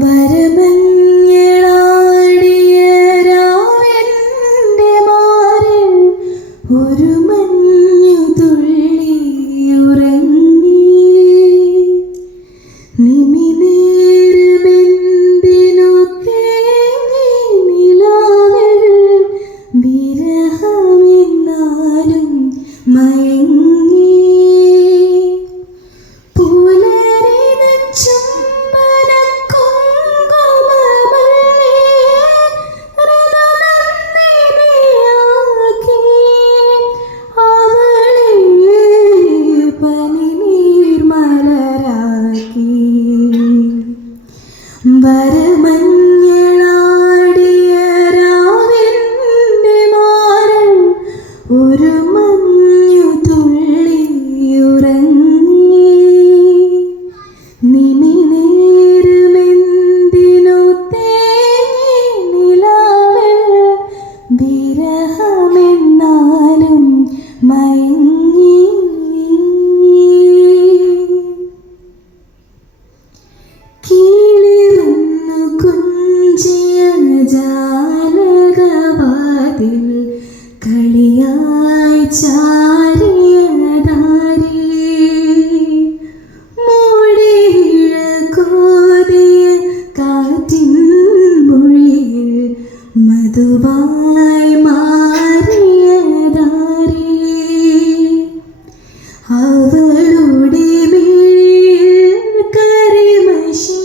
വരമഞ്ഞളാടിയ രാവിന്റെ മാറിൽ ഒരു മഞ്ഞു തുള്ളി ഉറങ്ങി. നിമിനേരമെന്തിനു തേങ്ങി നിലാവിൽ വിരഹമെന്നാലും മയങ്ങി. വരമഞ്ഞളാടിയ രാവിന്റെ മാറിൽ ഒരു മഞ്ഞു തുള്ളി ഉറങ്ങി. നിമിനേരമെന്തിനു തേങ്ങി നിലാവിൽ വിരഹമെന്നാലും മയങ്ങി. ജാലകവാതിൽ കളിയായി ചാരിയതാരേ, മൂടിയിഴ കോതിയ കാറ്റിൻ മൊഴിയിൽ മധുവായി മാറിയതാരേ. അവളുടെ മിഴിയിൽ കരിമഷിയാലെ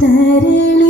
തരളി